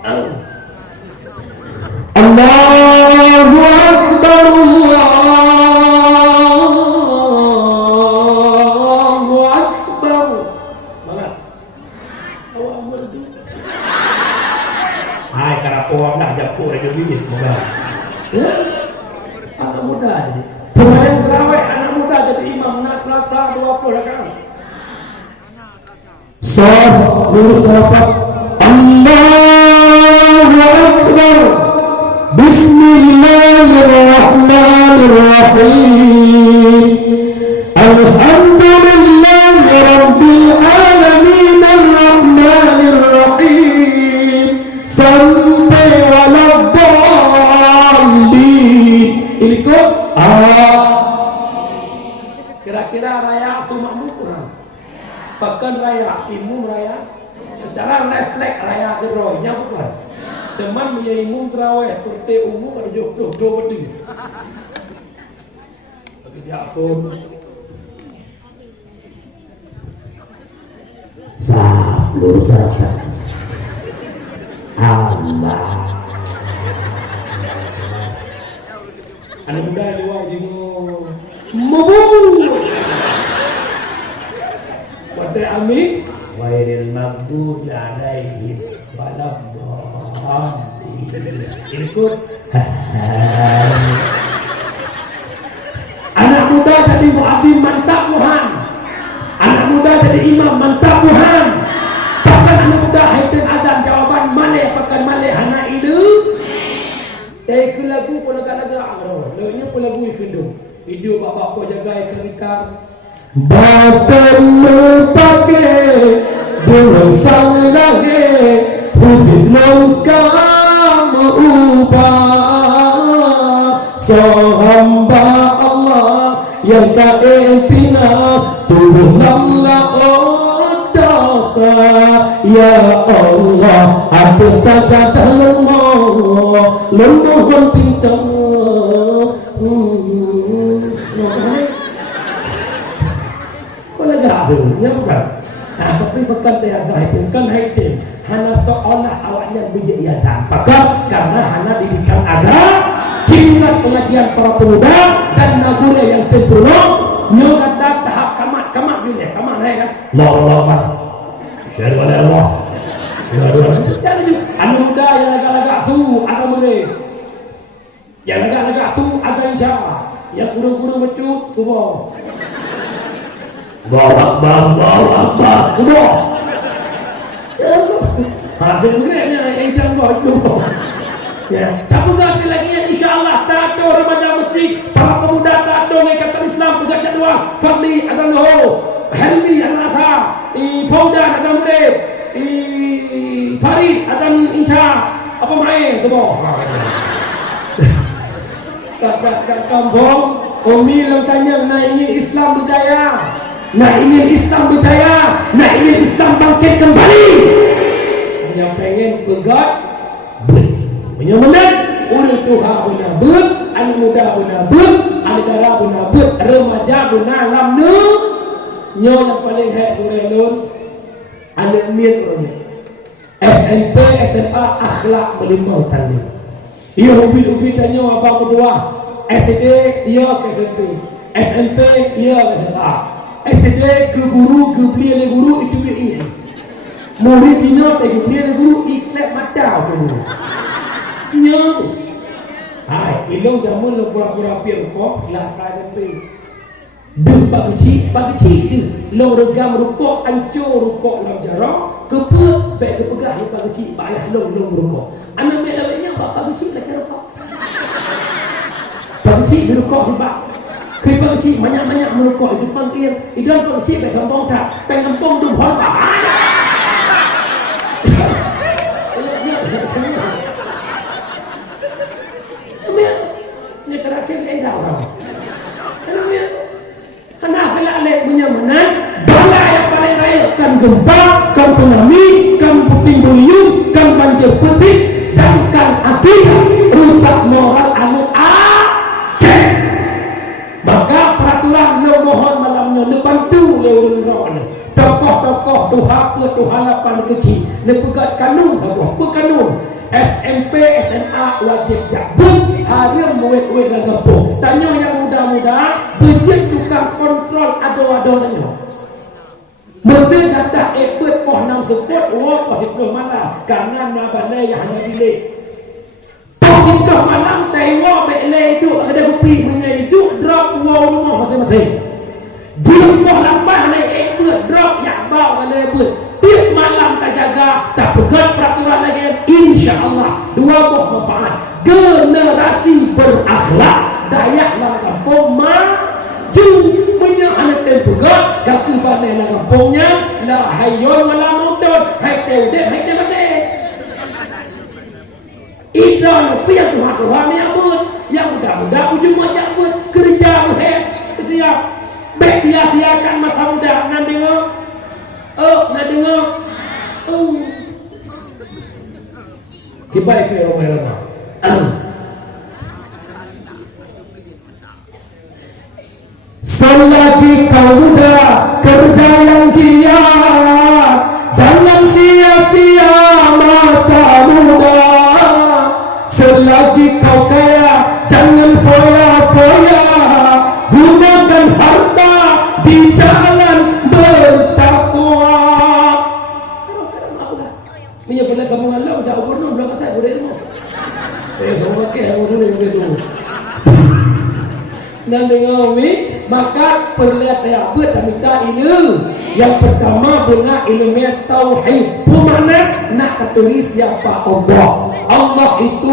Allahu Akbar, Allahu Akbar. Semangat. Awak ambil tu. Hai karapoam dah japu radio bibit moga. Ya. Anak muda jadi. Pemain terawih anak muda jadi imam nak rata 20 rakaat. Saf lurus rapat. Allahu Akbar. Bismillahirrahmanirrahim. Alhamdulillahi Rabbil Alamin Ar-Rahmanir-Rahim sampai waladdallin. Ini kok kira-kira raya atau makmum kurang? Bahkan raya imum raya secara refleks raya geroynya bukan. Teman punya imum terawih seperti umum ada jodoh betul. Bagi Ja'far saf lurus rapat. Allah. Anak muda di wajib mubur. Pada amin. Wairil maghdubi alaihim waladdallin. Ini kut. Anak muda jadi muadzin mantap Tuhan. Anak muda jadi imam mantap Tuhan. Bahkan anak muda haitan azan jawaban malih pakan malih hana ilu. Ke lagu pun lagu agro. Lagunya pun lagu ikendung. Video bapak-bapak jaga ikan. Bapak pakai dengan sang lagi hudud langkah ubah sahamba Allah yang kaempina tubuh namla dosa ya Allah ada saja lemah pun pintar kau lagi ada ya bukan. Tapi bukan dia bukan haitim hana seolah awaknya berjaya maka karena hana didikan ada tingkat pengajian para pemuda dan nagura yang tempurno nyokata tahap kamat gini kamat naik kan Allah syahadu ala Allah syahadu ala anu muda yang agak-agak tu ada mulai yang agak-agak tu ada insya yang kurung-kurung mecut tubuh Allahu Akbar, Allahu Akbar. Sudah. Ya, hadir ni idang bodoh. Ya, tapi ganti lagi insya-Allah tato remaja masjid, para pemuda tato Ikatan Islam juga jadwal Fadli akan lahu, Helmi Anatha, Paudan akan murid, Farid akan insya apa main tu boh. Kat kampung, Umi lang tanya, nah ini Islam berjaya. Nah ini Islam berjaya, nah ini Islam bangkit kembali. Yang pengen pegat ber, punya menang, urut Tuhan benar ber, anak muda benar ber, anak dara benar ber, remaja benar lam nu, nyo yang paling hebat berelon, anak miat orangnya. FNP, SMA, akhlak melimpah tanding. Ia ubi tanya apa berdua, FD, ia ke FNP, FNP, ia ke SMA. SD ke guru ke beli guru itu dia ini murid dina ke beli guru ikhlas mata tu nya hai ilong jamun lo pura-pura pian ko lah kai pe de bagi ci lo regam rukuk ancur rukuk lam jarah ke pe baik ke pegah lo bagi ci bayah lo rukuk anak mek lawannya bagi ci nak rukuk bagi ci rukuk hibah khi bác chị mà nhạc mưa cõi thì băng yên thì đơn bác chị phải cầm bông thả phải cầm bông đừng hóa bảo như cái đó kém cái đào hả cái đó miệng cái nào cái lạ lệ punya mana bala yang paling raya kan gempa kan tsunami kan puting beliung kan banjir putih dan kan akibat rusak moral anak Aceh. Maka peraturan lo mohon malamnya lo bantu lo orang tokoh-tokoh Tuhan ke Tuhan lapan kecil lo pegat kanun apa kanun SMP, SMA wajib jabut, haram murid-murid dan kampung. Tanya yang muda-muda, bejit tukang kontrol ado-ado tanya. Mungkin kata ekbet poh nam sebut, poh hiduplah malam, karena nabane yang hanya bilik. Poh hiduplah malam, taiwa bekle itu, ada kopi punya itu, drop wow rumah masing-masing. Jika poh lambat naik ekbet, drop yang bawa lebet. Tiap malam tak jaga, tak pegang peraturan lagi, insya Allah dua buah manfaat. Generasi berakhlak, dayak dalam kampung maju, punya anak yang pegang, kaki bandai dalam kampungnya, la hayyon wala mautun, hai tewdek, hai tewdek. Ida lupi yang Tuhan yang buat, yang mudah-mudah ujung wajah buat kerja buat, setiap baik dia akan masa muda nanti nak dengar kibai ke rumah selagi kau muda kerja yang giat, jangan sia-sia masa muda. Selagi kau kaya jangan foya-foya, gunakan harta di jalan bertakwa. Ini pernah kamu ngalau tak pernah belakang saya boleh semua. Kamu pakai kamu sudah begitu. Dan dengan ini maka perlihat buat minta ini. Yang pertama benar ilmu tauhid. Bermakna nak katulis siapa Allah. Allah itu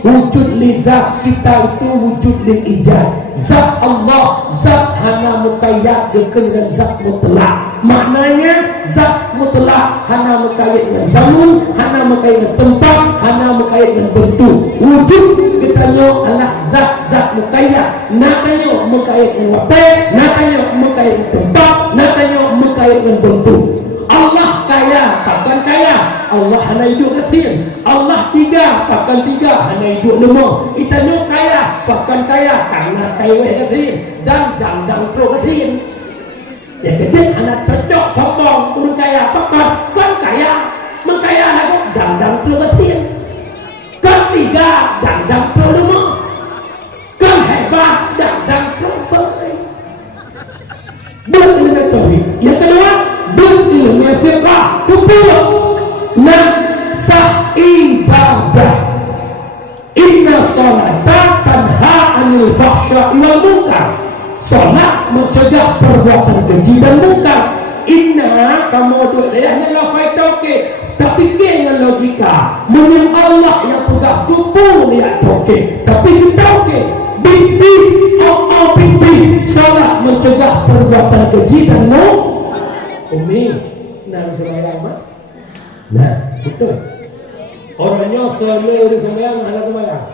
wujud lidzat, kita itu wujud lil ijad. Zat Allah, zat hana muqayyad dengan zat mutlak. Maknanya zat mutlak hana muqayyad dengan zaman, hana muqayyad dengan tempat, hana muqayyad dengan bentuk. Wujud kita nyo anak zat muqayyad. Nak nyo muqayyad dengan waktu, nak nyo muqayyad dengan tempat, nak nyo muqayyad dengan bentuk. Allah kaya, takkan kaya. Allah hana hidup kathir. Allah tiga, takkan tiga, hana hidup lemah. Itanyo kaya, takkan kaya, karena kaya kathir. Dan pro kathir. Ya kejadian anak cocok, sombong, urut kaya, pakar, kan kaya. Mengkaya lagu, pro kathir. Kan tiga, pro lemah. Kan hebat, pro baik. Berilmu tauhid. Yang kedua, berilmu fiqh, kumpul nak sah ibadah. Inna salata tanha anil fahsya'i wal munkar. Salat mencegah perbuatan keji dan munkar. Inna kamu duk ayahnya lafai tauhid, tapi dengan logika mungkin Allah yang pegang kumpul lihat tauhid, tapi kita tauhid bibi Allah bibi salat mencegah perbuatan keji dan munkar. Umi nak berayam mah. Nah, betul. Orangnya selalu di sembahyang, anak sembahyang.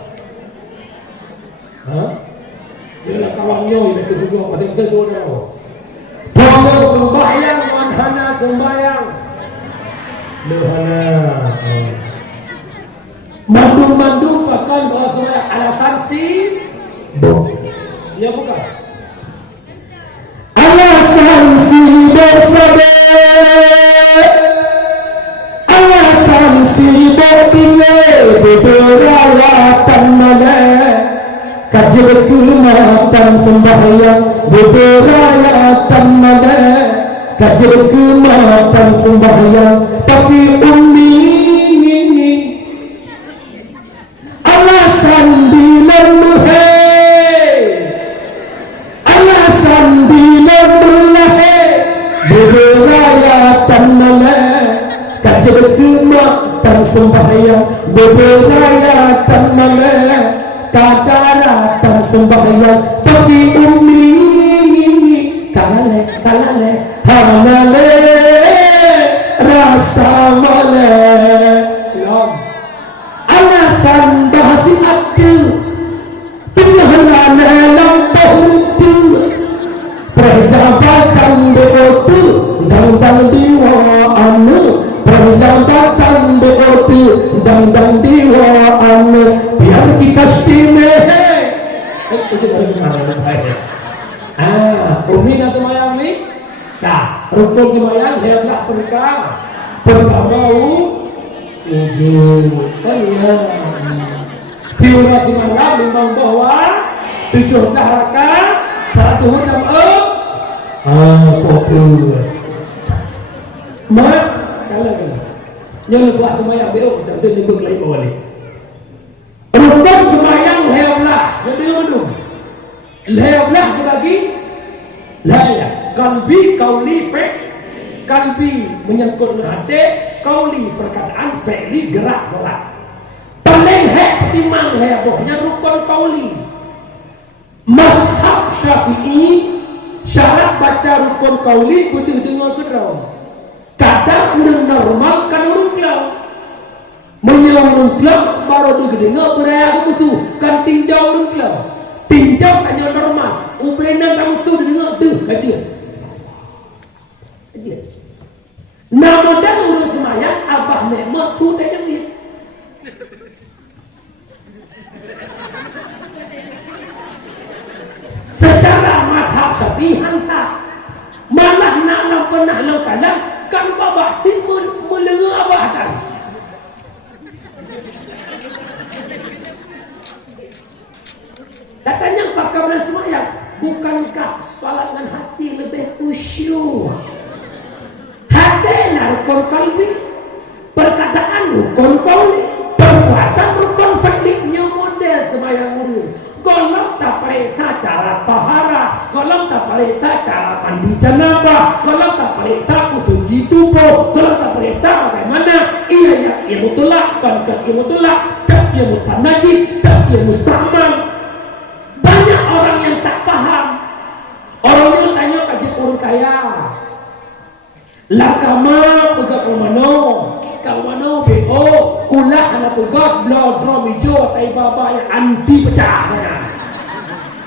Hah? Dia lah kawannya, dia juga pasal-pasal tu dah. Tanda sembahyang, manhana sembahyang. Lehana. Mandu-mandu bahkan bahawa sembahyang alasan si bo. Ya bukan? Alasan si bersabar. Sibuk tinggal beberapa mana kajian kematan sembahyang beberapa mana kajian kematan sembahyang tapi umi alasan dilemuhai alasan dilemuhai beberapa mana kajian kematan sembahyang beberapa mana kadaratan sembahyang tapi umi kalale hanale rasa male lom alasan bahasi akil pengehalane lampau itu perjabatan beotu dan diwa anu perjabatan beotu dan diwa anu biar kita stime itu baru mana umi atau mayang ni rukun kemayang hebatlah perkara pertama wujud. Oh iya. Tiura di malam memang bahwa 7 rakaat 1 jam populer. Mak kalau yang lepas semayang beok dan dia lebih lagi balik. Rukun semayang lewlah, jadi ngomong. Lewlah dibagi laya. Kalbi kauli fe, kalbi menyangkut hati, kauli perkataan, fi'li gerak salat. Paling pertimang lewahnya rukun kauli. Mazhab Syafi'i syarat baca rukun kauli butuh dengar kedau. Kadang urang normal kan urang kelau. Menyurung kelau baru dengar beraya ke musuh kan tinjau urang kelau. Tinjau hanya normal. Ubenan kamu tu dengar tu kajian. Kajian. Nama dan urang semayang abah memang sudah jadi. Secara mazhab Syafi'i sah. Malah nak pernah lo kalam kan babah tin melenga abah dan. Katanya pakar semayang, bukankah salat dengan hati lebih khusyuk? Hati rukun kalbi, perkataan rukun kauli, perbuatan rukun fi'linya model semayang murid. Kalau tak periksa cara tahara, kalau tak periksa cara mandi janabah, kalau tak periksa kusuci tubuh, kalau tak periksa bagaimana ia ilmu tulak, kan ilmu tulak, tak ilmu tanajis, tak ilmu mustamal. Banyak orang yang tak paham. Orang yang tanya kajian orang kaya, lakama pegang kalau mana BO kulah anak pegang blood drum hijau tai baba yang anti pecah.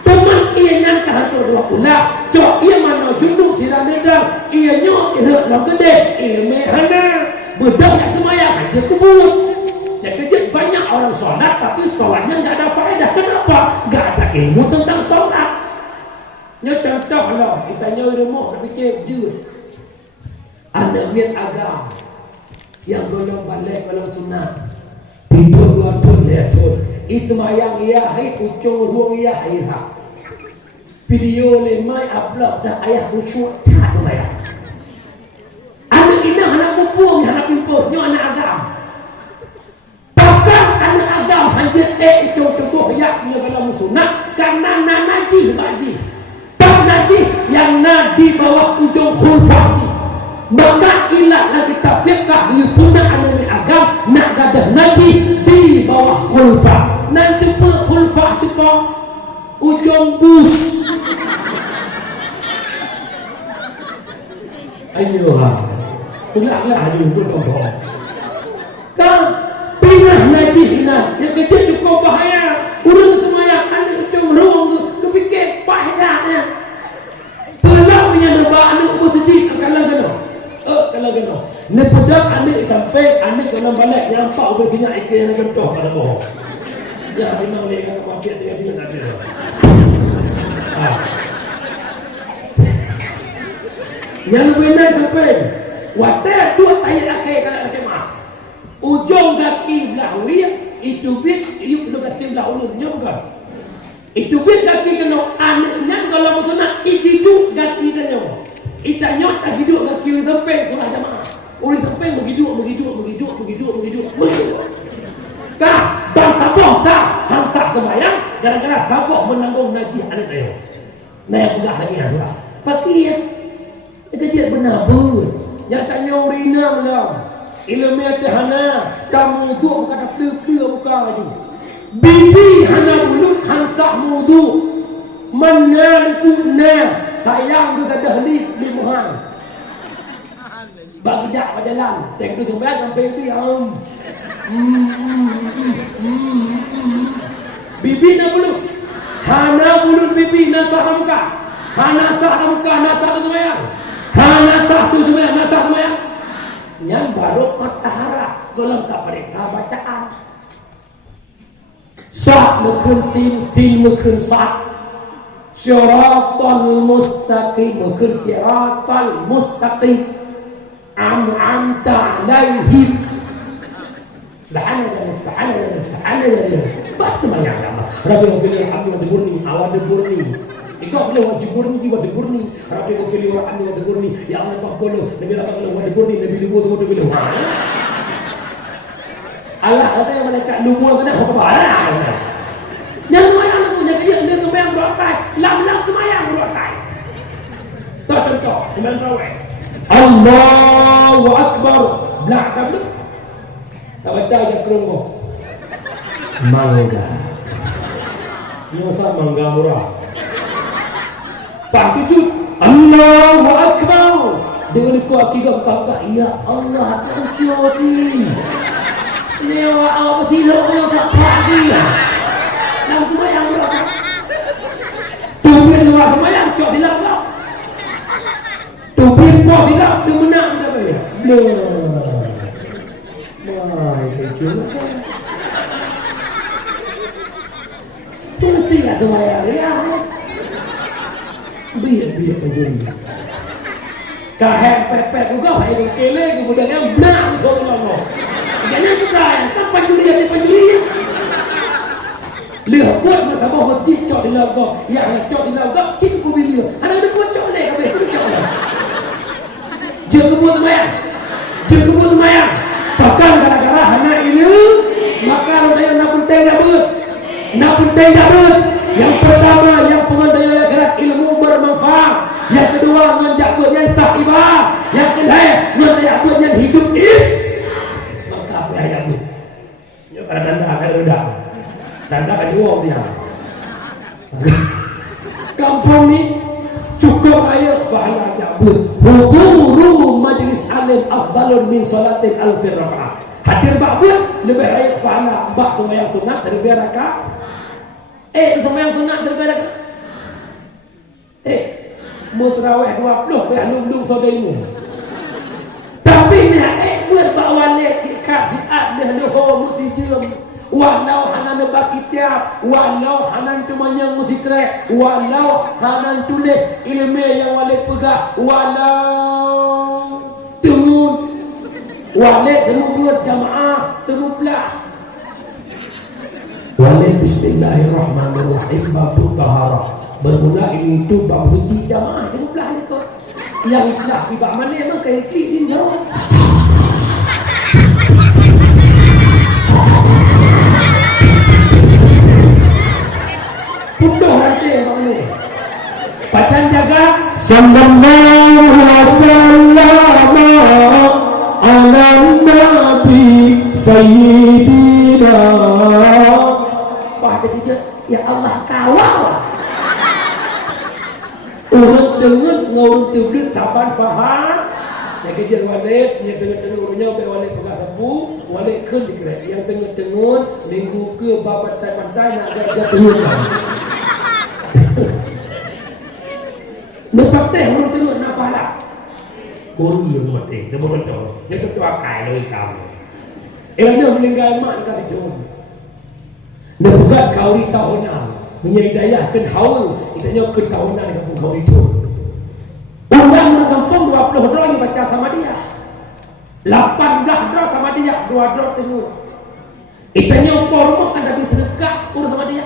Teman ia yang kehantu dua kulah, cok ia mana junduk sirah nedang, ia nyok ia lam gede, ia mehana bedak yang semayang aja kubur. Ya kejut banyak orang sholat tapi sholatnya nggak ada faedah. Kenapa? Nggak ada ilmu tentang sholat. Nya contoh lah, kita nyawa rumah fikir jujur. Anak miat agam yang golong balik golong sunat tidur dua pun leton ismayang ia hai ucung ruang ia hai ha video lemai upload dan ayah rusuh tak lumayan. Anak ini anak pupuang anak pimpuh nyo anak agam bahkan anak agam hanjit ucung tubuh yaknya golong sunat karena nanaji baji tak naji yang di bawah ujung khulfati. Maka ilah kita fiqah di sunnah anami agam nak gadah naji di bawah khulfah. Nanti per khulfah cepat ujung bus. Ayolah, ulanglah aja pun tolong. Kan pindah naji pindah. Yang kecil cukup bahaya. Urang semayang anak ujung ruang tu kepikir pahdahnya. Pelau punya nebak anak bersedih kalau kalau kena ni pedak anak sampai anak kena balik nyampak begini ikan yang contoh pada bohong ya memang dia kata wakil dia nak dia yang lebih naik sampai wadah dua tayar akhir kalau macam mana ujung kaki belah wia itu bit you perlu kaki belah ulurnya bukan itu bit kaki kena anaknya kalau betul nak itu kaki kena itanyot tak hidup kaki sampai surah jamaah. Orang sampai begitu. Kah bang taboh sah hantar kebayang gara-gara taboh menanggung najis anak ayo. Nah pegang lagi surah. Fakir. Itu dia benar pun. Yang tanya urina malam. Ilmu tahana kamu tu bukan teu bukan itu. Bibi hana mulut hantar mudu. Mana kuna sayang juga dahli di muhang bagi jak berjalan teng tu kembali sampai bibi nak bulu hana bulu bibi nak tahamka hana tahamka nak tak tu mayang hana tak tu mayang nak tak mayang yang baru tahara golong tak periksa bacaan sah mukun sin mukun sah Syiratal mustaqim bukan siratal mustaqim am'amta alaihim subhanallah. Batu mayang Allah. Rabbi ghfirli warhamni wadhkurni awadhkurni. Ikut boleh wajibur ni wadhkurni. Rabbi ghfirli warhamni wadhkurni. Ya Allah pakolo nabi rabbi wadhkurni nabi libu tu bila. Allah kata yang malaikat lubu kena apa barang. Yang semayang tu punya kerja dia semayang berokai, lam semayang berokai. Tak contoh, semayang terawih. Allahu Akbar. Belakang tu. Tak baca yang kerungu. Mangga. Ini masa mangga murah. Pak tujuh. Allahu Akbar. Dengan ikut akibat kakak. Ya Allah, tak ucap ni awak apa silap yang tak pagi. Lam semayang berokai. Tubin luar semayang, cok silap tak. Tubin buah silap, dia menang tak apa ya? Mai, kecil kan. Putih tak semayang ya. Biar penjuri. Kahek pepet juga, hai kele kemudian yang benar tu Allah. Jangan bukan, kan penjuri yang penjuri. Lihat buat masa bawa masjid cok di laut kau, yang cok di laut kau, cik ku bila. Ada buat cok leh, kau betul cok lah. Jangan buat semayang. Bahkan gara-gara hanya ini, maka orang nak penting tak ber. Yang pertama, yang pengendalian akhirat ilmu bermanfaat. Yang kedua, menjaganya sahibah. Yang ketiga, menjaganya hidup maka apa ayat ini? Ya pada tanda akan redam. Tanda akan jual dia. Kampung ni cukup ayat fahala jabut. Huduru majlis alim afdalun min salatin alfir rakaat. Hadir ba'bud lebih ayat fahala bak sembahyang sunat terlebih rakaat. Sembahyang sunat terlebih rakaat. Mutrawih 20 lum sodaimu. Tapi ni buat bawa lek kafiat dah doh mutijum. Walau hanan baki tiap, walau hanan tu manyang mutikre, walau hanan tulis ilmu yang walik pegak, walau tunggu walik temu buat jamaah temu belah. Walik bismillahirrahmanirrahim bab taharah. Bermula ini itu bab suci jamaah temu belah ni kau. Yang belah ibak mana memang kai klik jauh. Putuh nanti bang ni. Pacan jaga sallallahu wasallam ala nabi sayyidina. Pada kejut ya Allah kawal. Urut dengan ngurut tiblit saban faham. Yang kejut walid, yang tengah-tengah urutnya sampai walid pegang sapu, walid ke dikira. Yang tengah-tengah minggu ke babat pantai nak agak tengah. Lepas teh urut tengah nak faham. Guru yang mati, dia berbentuk. Dia tentu akai dari kamu. Dia meninggal mak dekat jom. Dia bukan kau di tahunan. Menyedayahkan haul. Itanya ke tahunan dekat kau itu. Undang kampung 20 draw yang baca sama dia. 18 draw sama dia, 2 draw tengok. Itanya pormo kan habis sedekah urus sama dia.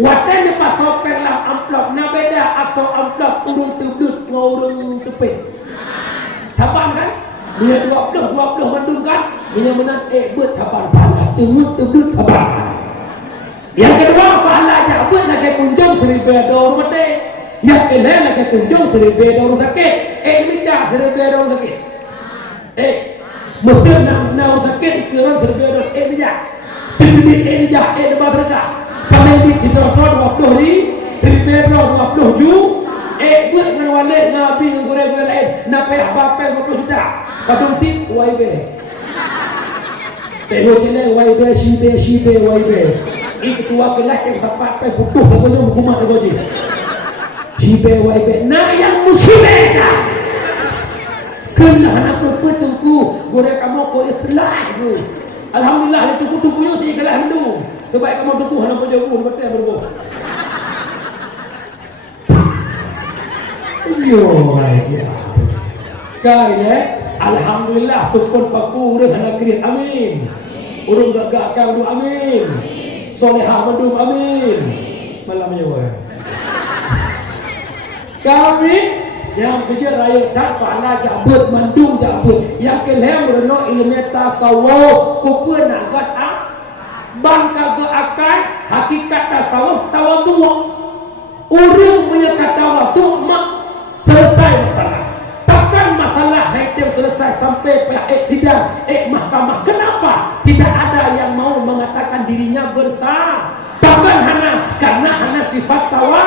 Watan ni pas sopeng lah amplop na beda atau amplop urung tebut ngurung tepet. Taban kan? Dia 20 mandung kan? Dia menang buat taban panah, tebut taban. Yang kedua fahala jabut nak kunjung 1000 dolar mati. Yang kedua nak kunjung 1000 dolar sakit. Minta 1000 dolar sakit. Mesti nak sakit ikut 1000 dolar. Tidak. Tidak debat mereka. Paling di kita produk ni 1000 dolar 20 ju. Buat dengan walid ngabi dengan goreng-goreng lain. Napai apa 20 juta. Patung tip YB. Tengok celeng YB CB YB. Ketua kelas yang sampai butuh sahaja hukumat aku je. CBYB nak yang musibah. Kena anak bertengku goreng kamu kau ikhlas tu. Alhamdulillah itu tuku-tukunya si ikhlas hendu. Sebab kamu tuku hendak berjauh betul berbuat. Yo, dia. Kaya alhamdulillah syukur paku dah hendak kiri. Amin. Urung gagak akan doa amin. Solehah mendung amin. Malamnya wah. Kami yang kerja raya tak fa'ala jabut mandung jabut yang kelem reno ilmu tasawuf kupun agat bang kagak akan hakikat tasawuf tawadhu. Orang punya kata waktu mak selesai masalah. Takkan masalah hakim selesai sampai pihak tidak mahkamah. Kenapa? Tidak ada yang mau mengatakan dirinya bersah. Bahkan karena hana sifat tawa.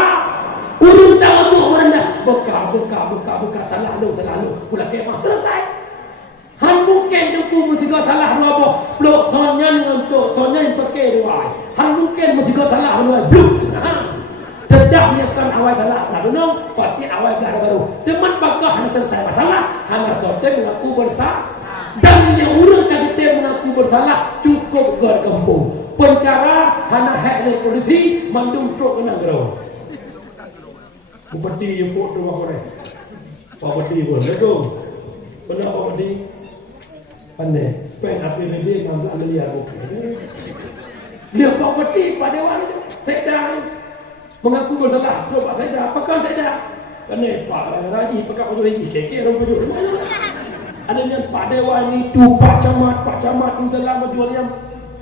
Urun tawadhu merendah. Buka terlalu. Pula kemah selesai. Han mungkin itu mestiga salah dua blok sonyan dengan blok sonyan pakai dua. Han mungkin mestiga salah dua blok. Tidak menyiapkan awal salah nah pasti awal gak ada baru. Teman bakal hana selesai masalah. Hana sote mengaku bersalah. Dan yang urang kaget mengaku bersalah cukup gar kampung. Pencara hana hak le polisi mandung truk kena gerau. Bupati yang foto apa ni? Pak Bupati pun, betul. Benar Pak Bupati? Pandai. Peng APBD 16 miliar okey. Dia Pak Bupati pada dewan saya dah mengaku bersalah. Coba saya dah, apakah saya dah? Pandai Pak Raji, pakai baju haji, keke orang baju rumah. Adanya Pak Dewan itu, Pak Camat yang telah menjual yang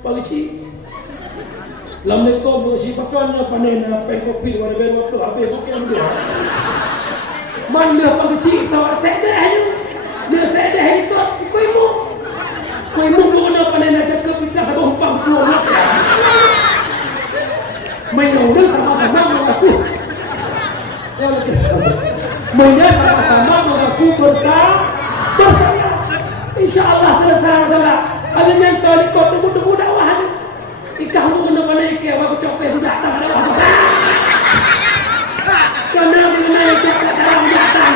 polisi. Lam leko bersi pakannya panena pen kopi di mana waktu habis bukan dia. Man dia pagi cik tahu saya dah ni. Dia saya dah ni tu kuimu tu kena panena jaga kita dah umpang tu nak. Menyuruh sama-sama mengaku. Ya lagi. Menyuruh sama mengaku bersama. InsyaAllah selesai. Ada yang kali kau tunggu dakwah ni. Ikah mu kena pandai ikah aku copet budak tak ada apa. Kena kena copet cara budak tak.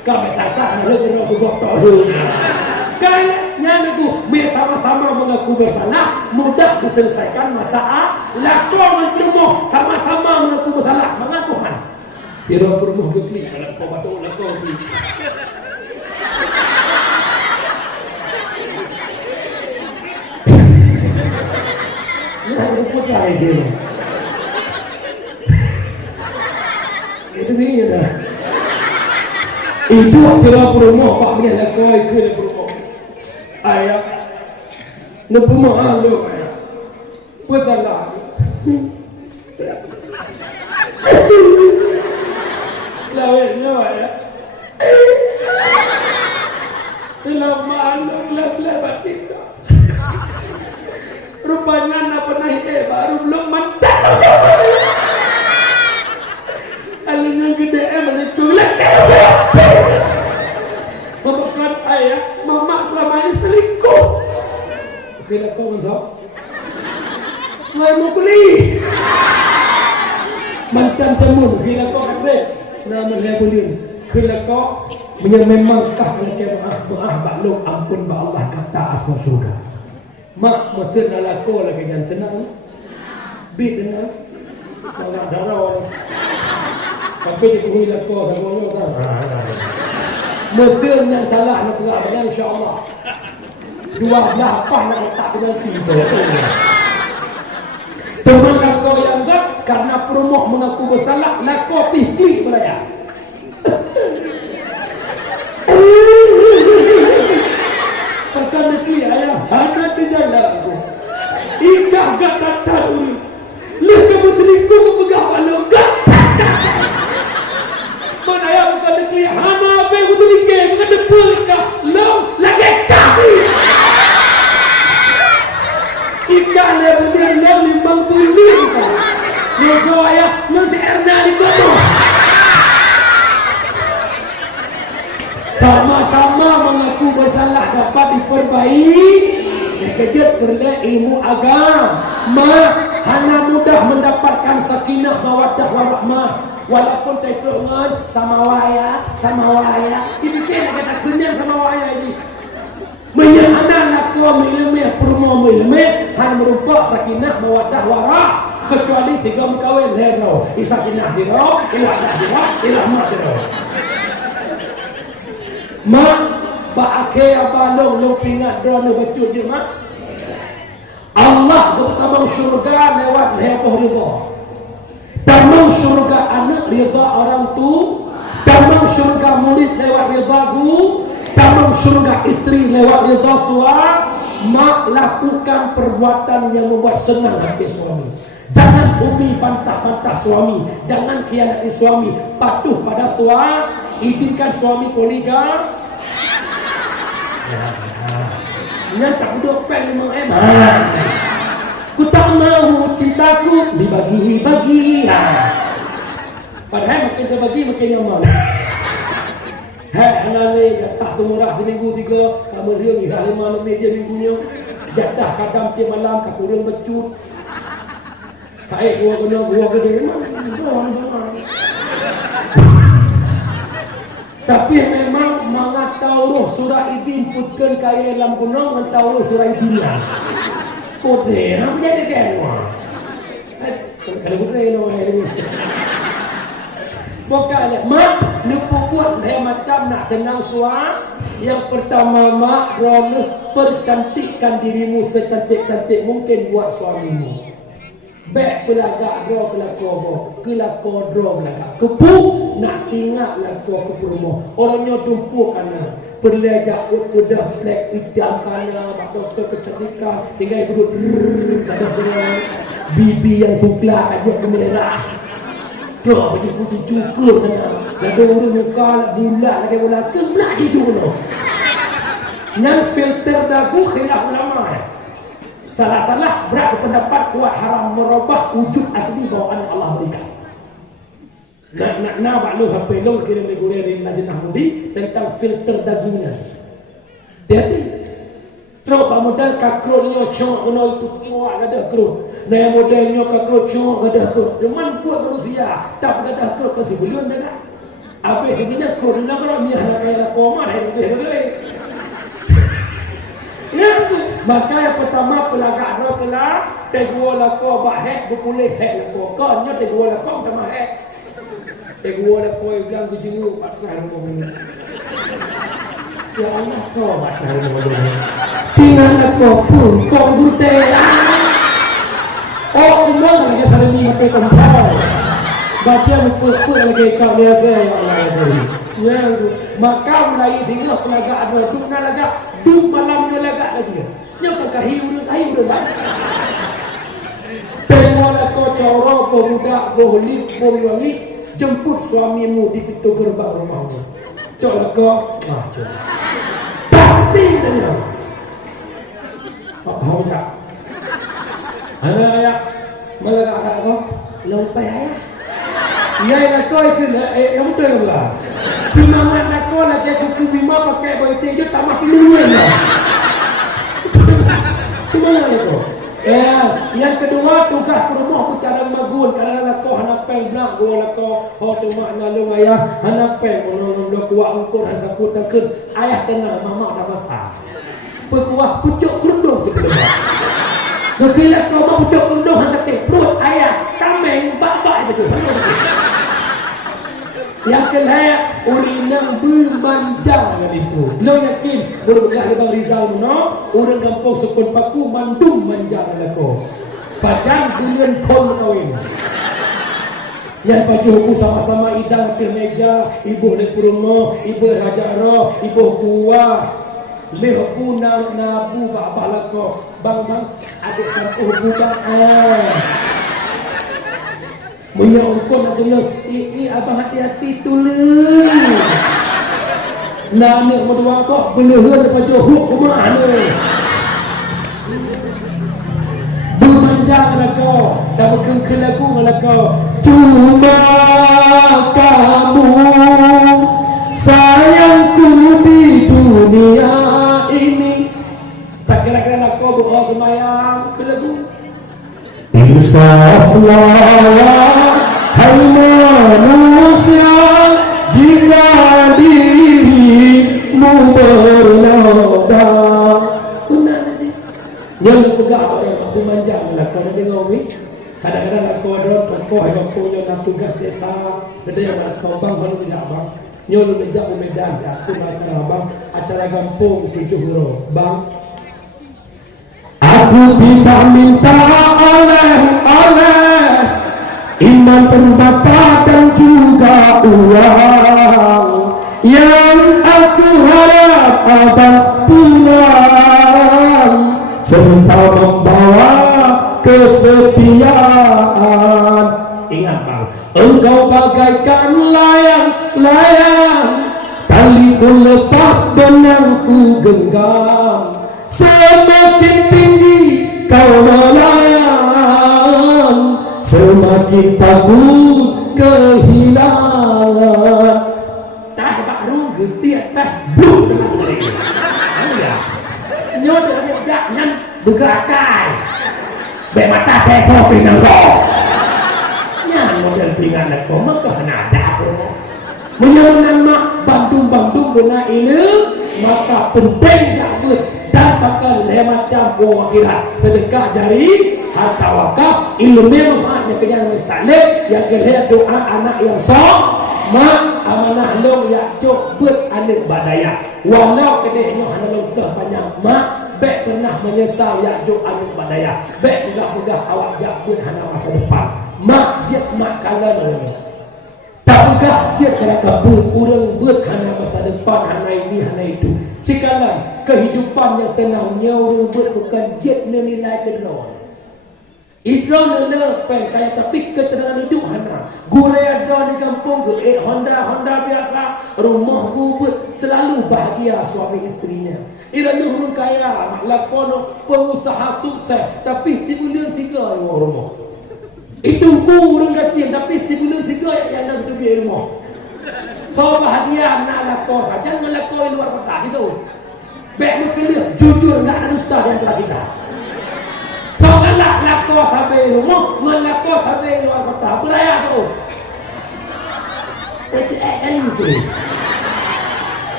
Kau berkata nak gotok dulu. Kan yang itu biar sama-sama mengaku bersalah mudah diselesaikan masalah. Lakon mentermo sama-sama mengaku bersalah mengaku kan. Kira perumuh gekli kalau kau batuk lakon gekli. Rumput lagi ni. Itu ni dah. Itu kira promo Pak Mian nak kau ikut promo. Ayah, nak promo lu ayah. Betul Lawanya ayah. Lama lu batik. Rupanya nak pernah baru belum mantap. Alanya gede itu lekar. Memakan ayah, mama selama ini selingkuh. Okey lah kau mantap. Ngai mau kulit. Mantan cemun, okey lah kau kata. Nama dia boleh. Kalau kau memangkah lekar maaf bakluk ampun ba Allah kata asal surga. Mak mesti nak laku lagi yang tenang. Bit tenang. Tak darah. Tapi dikuih laku semuanya kan. Mesti yang salah nak pegang insya-Allah. Dua belah apa nak letak dengan tiba. Teman laku yang enggak karena perumah mengaku bersalah laku pihak beraya. Pakai negeri ayah ada di jalan aku. Ika gak datang. Lihat kamu teriku ke pegang balong gak datang. Mana ayah pakai negeri hana apa yang betul ike pakai depul ika long lagi kaki. Ika lebar long 50 ika. Logo ayah nanti erna di kono. Sama-sama mengaku bersalah dapat diperbaiki. Kejut kerana ilmu agama hanya mudah mendapatkan sakinah mawaddah warahmah. Walaupun tekungan sama waya ini kan kata kenyang sama waya ini. Menyana laku ilmu permo ilmu hanya merupakan sakinah mawaddah warah kecuali 3 kawin hero. Sakinah hero, iwadah hero, irahmah hero. Mak ba akhir balong lu pingat drone becut je mak. Allah bertamang syurga lewat heboh ridha. Tamang syurga anak ridha orang tu, tamang syurga murid lewat ridha guru, tamang syurga istri lewat ridha suami. Mak lakukan perbuatan yang membuat senang hati suami. Jangan umi pantah-pantah suami, jangan khianati suami, patuh pada suami, izinkan suami poligam. Tak duduk pen 5M. Ku tak mau cintaku dibagi-bagi. Padahal makin terbagi makin nyaman. Hai anale jatah tu murah minggu 3, kamu dia ni dah 5 je minggunya. Jatah kadang tiap malam ka kurang becut. Hai gua gede memang. Tapi memang mangatau roh surah idin putkan kaya dalam gunung ngentau roh surah idinnya. Kote, apa jadi kenwa? Kalau putih no ini. Bukan, mak lupa buat macam nak tenang suami. Yang pertama mak roh percantikkan dirimu secantik-cantik mungkin buat suamimu. Baik belagak draw belakang kelakor draw belagak kepu nak ingat lakor kepu rumah orangnya tumpu kana perlegak udah black hitam kana doktor kecantikan tinggal duduk kada berang bibi yang sukla kajak merah draw putih cukur kana ada urut muka bulat lagi belakang belak cukur yang filter dagu khilaf ulama. Salah-salah berat pendapat kuat haram merubah wujud asli bawaan yang Allah berikan. Nak baklu HP lo kira megure rin lajnah mudi tentang filter dagunya. Jadi terus pak modal kakrolnya cuma ono itu kuat ada krol. Nah modelnya kakrol cuma ada krol. Cuman buat manusia tak ada krol pasti belum ada. Apa hebinya krol nak kalau ni hanya kaya koma hari ya, maka yang pertama pelagak roh kelar tegua lako bahek berpulih hek lako konnya tegua lako sama hek tegua lako yang bilang ke jengu patkai rumah ya Allah so patkai rumah tinggal lako pun kok gurute oh umang lagi tadi ni pakai kompor baca buku lagi kau dia ya Allah ya maka mulai tinggal pelagak roh duk na lagak duk malam dia lagak lagi nya kahiu dah pengolah kau coro budak bohlit wangi jemput suamimu di pintu gerbang rumahmu cok kau pasti dia apa tak ana ayah malagak kau lompai ayah nyai nak kau itu yang betul lah semangat nak kau lagi kuku bima pakai baju tejo tambah peluang lah semangat itu yang kedua tugas rumah cara magun karena kau hanap peng nak gua kau hotu makna lu ayah hanap peng ono kuat ukur hanap putakun ayah tenang mama dah masak pekuah pucuk kerundung kita lepas Gakila kau mau pucuk kerundung hanap ke perut ayah tameng bak-bak itu yang kelaya urinang bermanjang dengan itu. Beliau yakin berbegah di Bang Rizal Muno, orang kampung Sukun Paku mandum manjang dengan kau. Pajang bulan kon kawin. Yang baju hukum sama-sama idang ke meja, ibu le purno, ibu raja ro, ibu kuah. Lehu nabu babah lako. Bang adik sampu budak punya ongkon nak jelas abang hati-hati tulen nak nak berdua kok belehan depan johuk rumah ni bermanjang lah kau tak berkengkel lagu lah kau cuma kamu sayangku di dunia ini tak kira-kira lah kau berdoa semayang ke lagu insaflah hai manusia jika dirimu bernoda benar nanti jangan pegak orang mampu manjang lah kau nak dengar ni kadang-kadang lah kau ada tokoh yang punya nak tugas desa ada yang nak kau bang kalau punya abang Nyol menjak Medan, aku acara abang, acara kampung 7 huruf. Bang, aku minta oleh iman permata dan juga uang yang aku harap abang pulang serta membawa kesetiaan. Ingat bang, engkau bagaikan layang-layang, taliku lepas benangku genggam, semakin tinggi kau melayang, semakin takut kehilangan. Tah baru gede tah blue dengan mereka. Ya, nyod ada jangan begakai. Be mata teh kopi nangko. Nyan model pingan nangko maka nada bro. Menyaman mak Bandung benar ini maka penting jabut dan bakal macam buah akhirat sedekah jari harta wakaf ilmu manfaatnya kenyan mustahil yang kedua doa anak yang sok mak amanah long ya cok bet anak badaya walau kedehnya hana lupa panjang mak bek pernah menyesal ya cok anak badaya bek pegah-pegah awak jabut hana masa depan mak dia mak kalah ni tak pegah dia kerana berurang buat hana masa depan hana ini hana itu cikalah kehidupan yang tenangnya orang buat bukan jet nilai kedua Idron nilai pen kaya tapi ketenangan hidup hana gure ada di kampung ke Honda biasa rumah buat selalu bahagia suami istrinya Iran orang kaya lakono pengusaha sukses tapi sibulan 3 rumah itu ku orang kasihan tapi sibulan 3 yang nak hidup rumah so bahagia nak lakon saja jangan lakon luar kota gitu baik mungkin dia jujur enggak ada dusta di antara kita so galak lakon sampai rumah ngelakon sampai luar kota beraya tu kali itu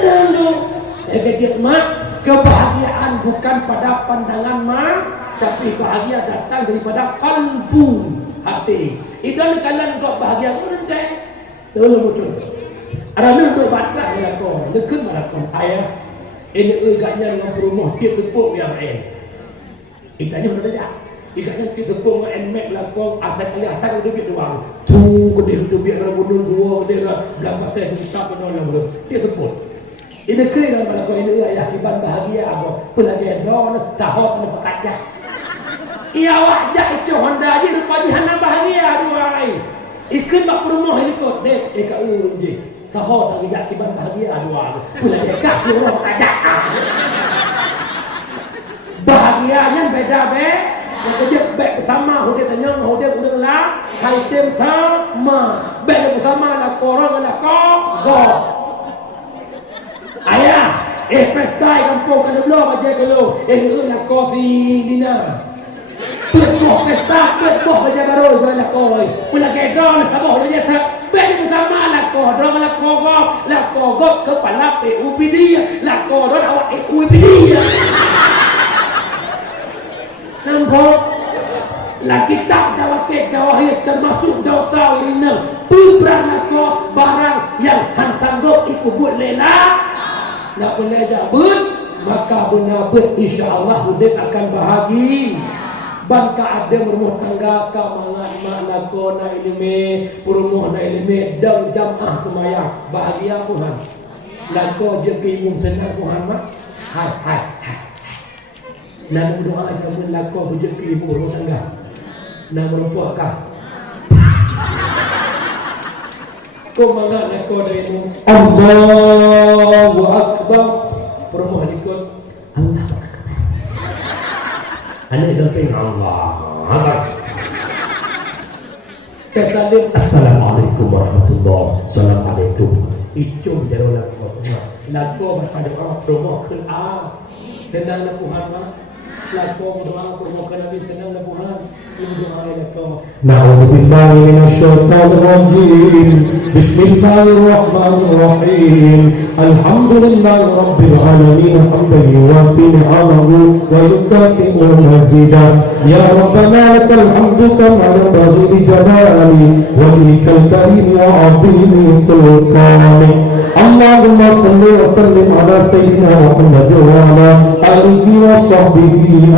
lalu kecil mak kebahagiaan bukan pada pandangan mak tapi bahagia datang daripada kalbu hati idan kalian kau bahagia rendah tolong muncul ada nak berbatlah melakon dekat melakon ayah ini agaknya dengan rumah dia sepuk yang lain ikannya mana saja ikannya dia sepuk dengan enmek melakon asal kali asal dia duit doang tu kedih tu biar rabunun dua kedih belah pasal kita penolong dia sepuk ini kira melakon ini ayah kiban bahagia apa pelagi drone tahap nak pakajak ia wajah itu Honda aja rupanya hana bahagia duai ikut bak rumah ini kau dek eka unje tahu dari yakiban bahagia dua pula dekah di rumah kajak bahagianya beda be yang kerja baik bersama hudia tanya hudia udah lah hai tem sama beda bersama lah korang lah kok ayah pesta kampung kada belum aja kalau lah kopi lina Pekboh pesta, pekboh baca baru jual lakoi. Pula kedong nak kabah dia tak. Benda bersama lakodong lakodong kepala PUPD, lakodong awak PUPD. Nampak? Lah kitab jawahir termasuk dosa urina. Pubrang lakon barang yang hantanggop ikut buat lela. Nak boleh jabut maka benar insya-Allah hidup akan bahagia. Bangka ada rumah tangga kamangan makna kona ilmu rumah na ilmu dan jamaah kemaya bahagia Tuhan lako jeki mung senang Tuhan mak hai nan doa jamun lako berjeki ibu rumah tangga nan merupakan ko mangan lako dari ilmu Allahu akbar rumah dikot Allah anak dapat Allah. Kesalim Assalamualaikum warahmatullahi Assalamualaikum. Itu bicara lagu. Lagu baca doa rumah ke A. Tenang Tuhan mak. Lagu doa rumah ke Nabi tenang Tuhan. نعوذ بالله من الشيطان الرجيم بسم الله الرحمن الرحيم الحمد لله رب العالمين حمدا يوافي نعمه ويكافئ مزيدا يا ربنا لك الحمد كما ينبغي لجلال وجهك الكريم وعظيم سلطانك اللهم صل وسلم على سيدنا محمد وعلى آله وصحبه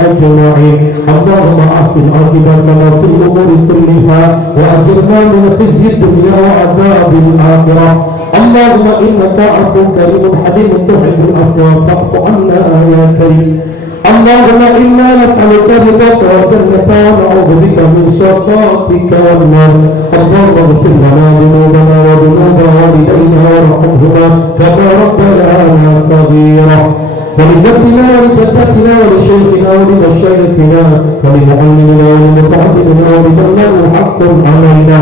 أجمعين اللهم أحسن عاقبتنا في الأمور كلها وأجرنا من خزي الدنيا وعذاب الآخرة اللهم إنك عفو كريم حليم تحب العفو فاعف عنا يا كريم اللهم إنا نسألك رضاك والجنة ونعوذ بك من سخطك والنار اللهم اغفر لنا ذنوبنا وذنوب والدينا وارحمهما كما ربيانا صغيرا ولجدنا ولجدتنا ولشيخنا ولمشايخنا ولمعلمنا ولمتعلمنا ولمن له حق علينا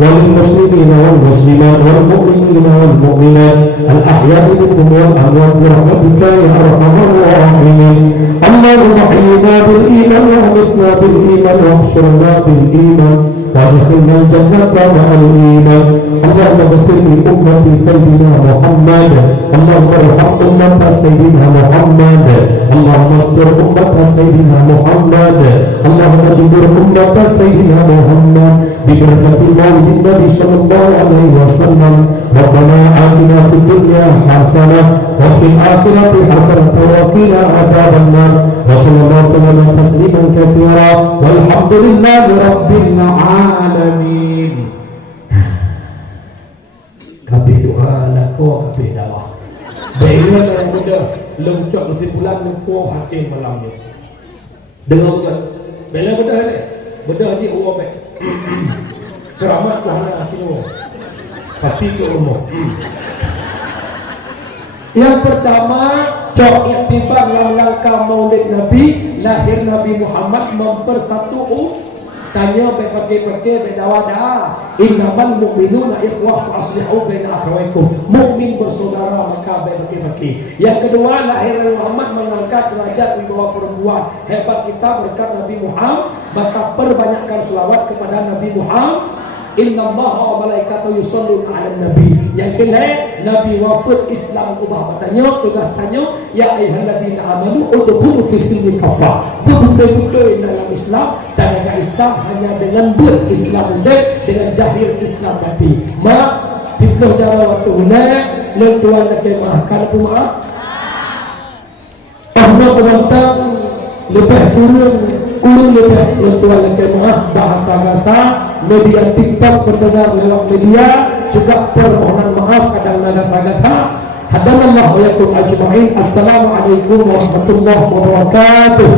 وللمسلمين والمسلمات والمؤمنين والمؤمنات الأحياء منهم والأموات برحمتك يا أرحم الراحمين اللهم احينا بالإيمان وامسنا بالإيمان واحشرنا بالإيمان وادخلنا الجنة مع الإيمان اللهم اغفر لأمة سيدنا محمد اللهم ارحم أمة سيدنا محمد اللهم استر أمة سيدنا محمد اللهم اجبر أمة سيدنا محمد ببركة مولد النبي صلى الله عليه وسلم ربنا آتنا في الدنيا حسنة وفي الآخرة حسنة وقنا عذاب النار وصلى الله وسلم تسليما كثيرا والحمد لله رب العالمين. Kabeh doa lako kabeh dakwah. Baiklah yang muda lengcok kesimpulan lengkau hasil malam ni. Dengar betul. Bila bedah ni? Bedah haji Allah baik. Keramat lahana cino. Pasti ke umur. Yang pertama, cok iktibar dalam langkah maulid Nabi, lahir Nabi Muhammad mempersatu tanya pakai bedawada innamal mu'minuna ikhwah fa aslihu baina akhawaykum mukmin bersaudara maka pakai. Yang kedua, lahir Nabi Muhammad mengangkat derajat wibawa perempuan. Hebat kita berkat Nabi Muhammad, maka perbanyakkan selawat kepada Nabi Muhammad. Innallaha wa malaikatahu yusholluna 'alan nabi. Yang kelima, Nabi wafat Islam ubah batanya, tugas tanya, ya ayyuhalladzina amanu udkhulu fi silmi kafah. Betul-betul dalam Islam, tanda Islam hanya dengan berislam dengan jahil Islam mati. Mak tiploh cara waktu hunai lentuan nak maafkan apa maaf? Ahmad penantang lebih kurun lebih lentuan nak maaf bahasa media TikTok berdengar lewat media juga permohonan maaf kadang nada-nada. Hadanallahu wa yakum ajma'in. Assalamualaikum warahmatullahi wabarakatuh.